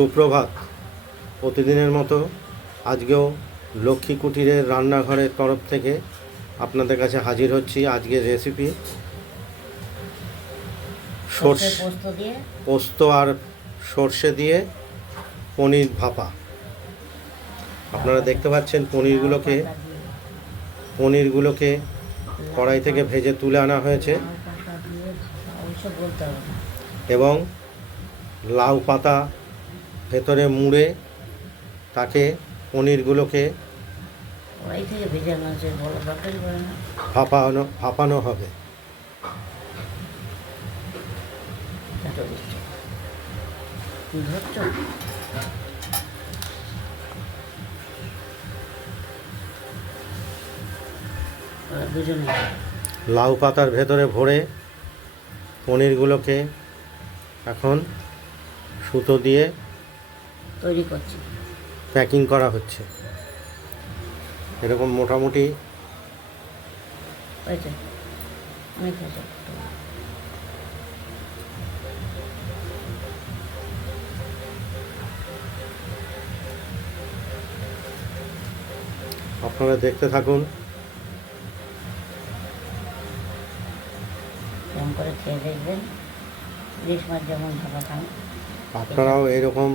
সুপ্রভাত। প্রতিদিনের মতো আজকেও লক্ষ্মী কুটিরের রান্নাঘরের তরফ থেকে আপনাদের কাছে হাজির হচ্ছি আজকের রেসিপি সর্ষে পোস্ত আর সর্ষে দিয়ে পনির ভাপা। আপনারা দেখতে পাচ্ছেন পনিরগুলোকে পনিরগুলোকে কড়াই থেকে ভেজে তুলে আনা হয়েছে। এবং লাউ পাতা ভেতরে মুড়ে তাকে পনিরগুলোকে কড়াই থেকে ভেজে আনা হচ্ছে বড় দরকারি করে না? ভাপানো ভাপানো হবে। লাউ পাতার ভেতরে ভরে পনিরগুলোকে এখন সুতো দিয়ে তৈরি করছি। প্যাকিং করা হচ্ছে। এরকম মোটামুটি হয়েছে। অনেক হয়েছে। আপনারা দেখতে থাকুন। করে খেয়ে দেখবেন। ইলিশ মাছ যেমন খান। আপনারাও এরকম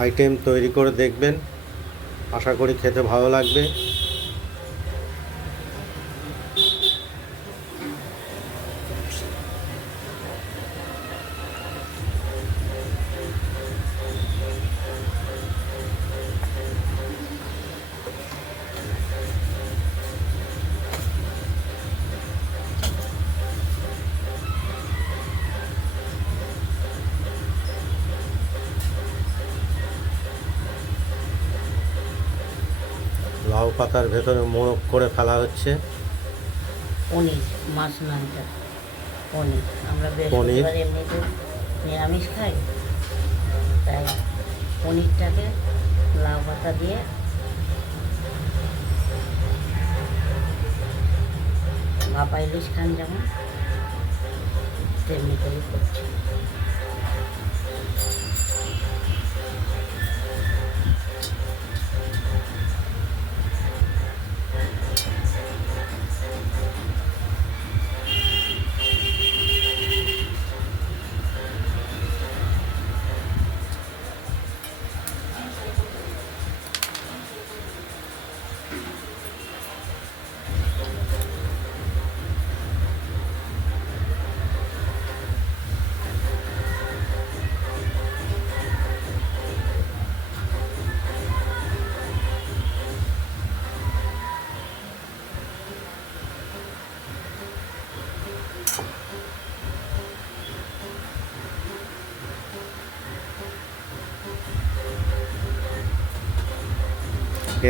আইটেম তৈরি করে দেখবেন। আশা করি খেতে ভালো লাগবে। পাতার ভেতরে মোড়ক করে ফেলা হচ্ছে। পনির মাছ নাটা পনির। আমরা। বৃহস্পতিবার এমনিতে নিরামিষ খাই। তাই পনিরটাকে লাউ পাতা দিয়ে ভাপা ইলিশ খান যেমন তেমনি করে করছি।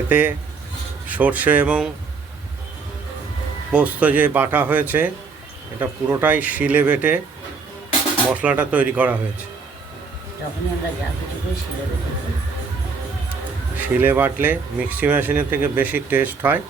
এতে সর্ষে এবং পোস্ত যে বাটা হয়েছে এটা পুরোটাই শিলে বেটে মশলাটা তৈরি করা হয়েছে। শিলে বাটলে মিক্সি মেশিনের থেকে বেশি টেস্ট হয়।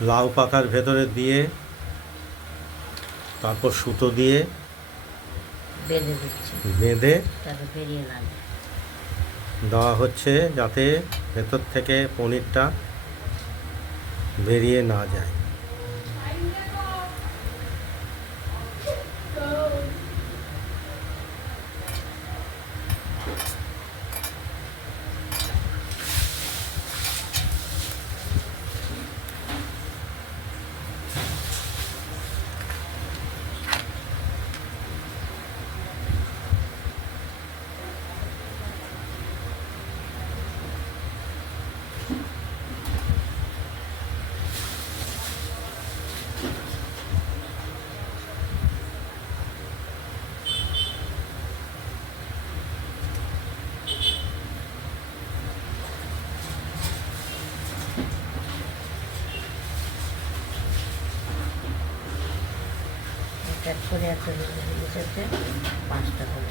লাউ পাতার ভেতরে দিয়ে তারপর সুতো দিয়ে বেঁধে দিচ্ছি বেঁধে। দেওয়া হচ্ছে যাতে ভেতর থেকে পনিরটা বেরিয়ে না যায় করে একটা এসেছে পাঁচটা করে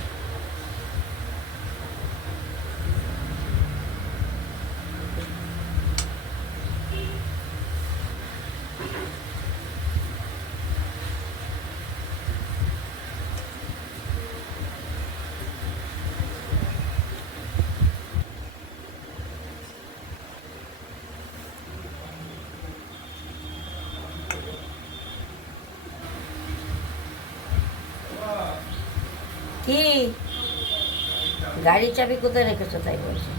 কি? গাড়ির চাবি কোথায় রেখেছো তাই বলছে?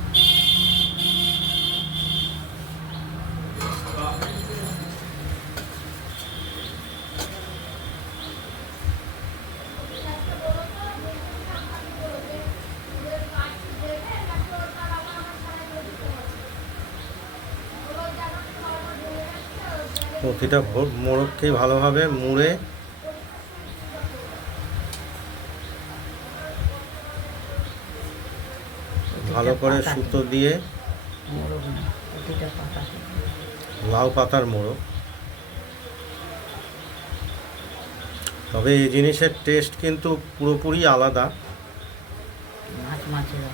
প্রতিটা ভোর মোড়ককেই ভালোভাবে মুড়ে ভালো করে সুতো দিয়ে লাউ পাতার মোড়ক তবে এই জিনিসের টেস্ট কিন্তু পুরোপুরি আলাদা। মাছ মাছের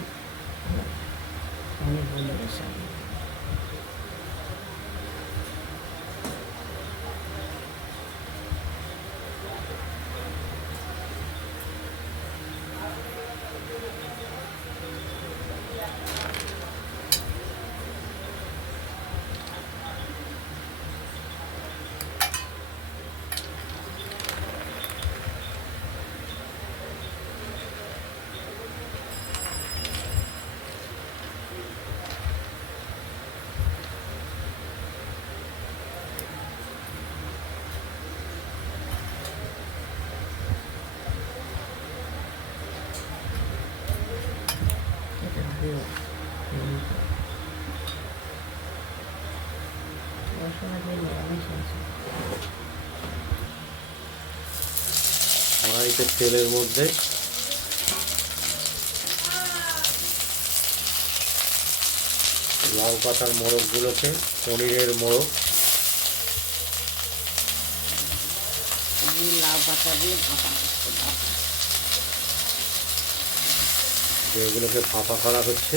কড়াইতে তেলের মধ্যে লাউ পাতার মোড়কগুলোকে পনিরের মোড়ক। লাউ পাতা দিয়ে ভাপা করতে ভাপা যেগুলোকে ফাঁপা করা হচ্ছে।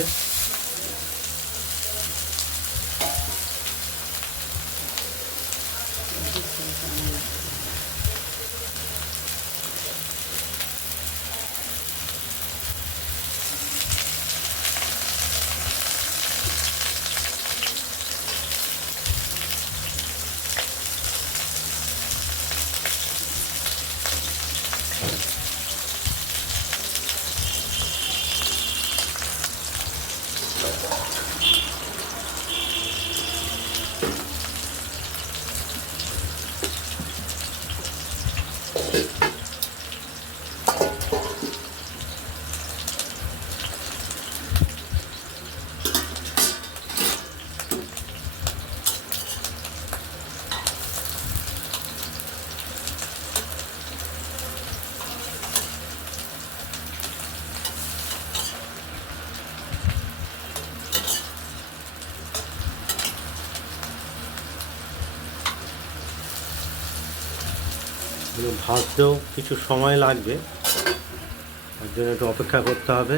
は ভাজতেও কিছু সময় লাগবে। তার জন্য একটু অপেক্ষা করতে হবে।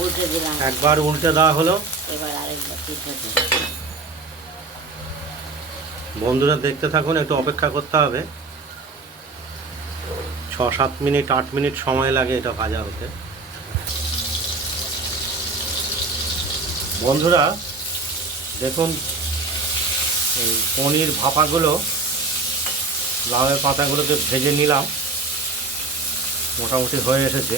উল্টে দিলাম। একবার উল্টে দেওয়া হলো। এবার আরেকবার বন্ধুরা দেখতে থাকুন একটু অপেক্ষা করতে হবে। ছ সাত মিনিট আট মিনিট সময় লাগে এটা ভাজা হতে। বন্ধুরা দেখুন এই পনির ভাপাগুলো লাউয়ের পাতাগুলোকে ভেজে নিলাম। মোটামুটি হয়ে এসেছে।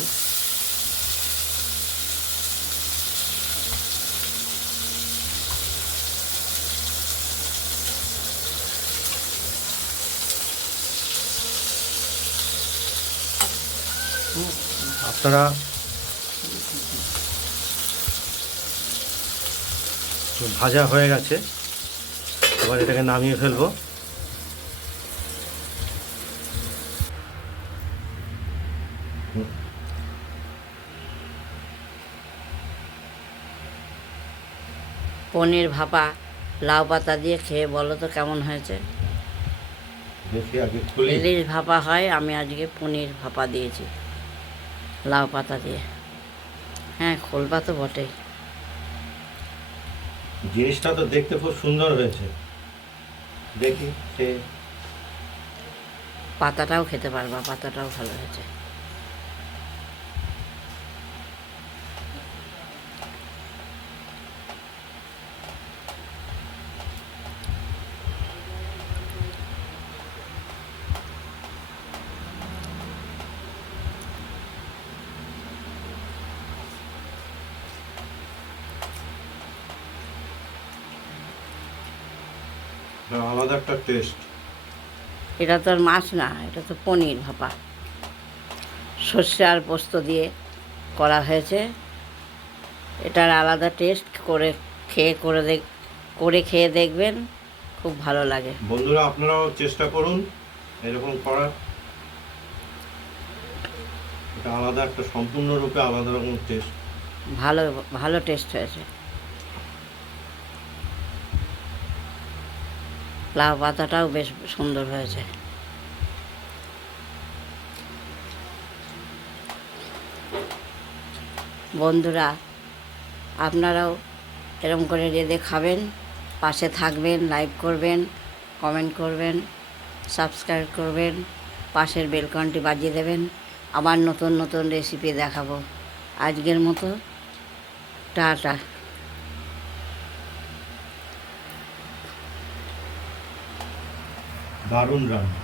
আপনারা ভাজা হয়ে গেছে। এবার এটাকে নামিয়ে ফেলব। পনির ভাপা লাউ পাতা দিয়ে খেয়ে বলো তো কেমন হয়েছে? ইলিশ ভাপা হয় আমি আজকে পনির ভাপা দিয়েছি লাউ পাতা দিয়ে। হ্যাঁ খোলবা তো বটেই। জিনিসটা তো দেখতে খুব সুন্দর হয়েছে। দেখি সে পাতাটাও খেতে পারবা পাতাটাও ভালো হয়েছে। আলাদা একটা টেস্ট এটা তো আর মাছ না এটা তো পনির ভাপা। সর্ষে আর পোস্ত দিয়ে করা হয়েছে। এটার আলাদা টেস্ট করে খেয়ে করে দেখ করে খেয়ে দেখবেন খুব ভালো লাগে। বন্ধুরা আপনারাও চেষ্টা করুন এরকম করার। এটা আলাদা একটা সম্পূর্ণরূপে আলাদা রকম টেস্ট ভালো ভালো টেস্ট হয়েছে। লাউ পাতাটাও বেশ সুন্দর হয়েছে। বন্ধুরা, আপনারাও এরম করে রেঁধে খাবেন, পাশে থাকবেন, লাইক করবেন, কমেন্ট করবেন, সাবস্ক্রাইব করবেন, পাশের বেলকনটি বাজিয়ে দেবেন, আবার নতুন নতুন রেসিপি দেখাবো। আজকের মতো, টাটা। দারুণ রান্না।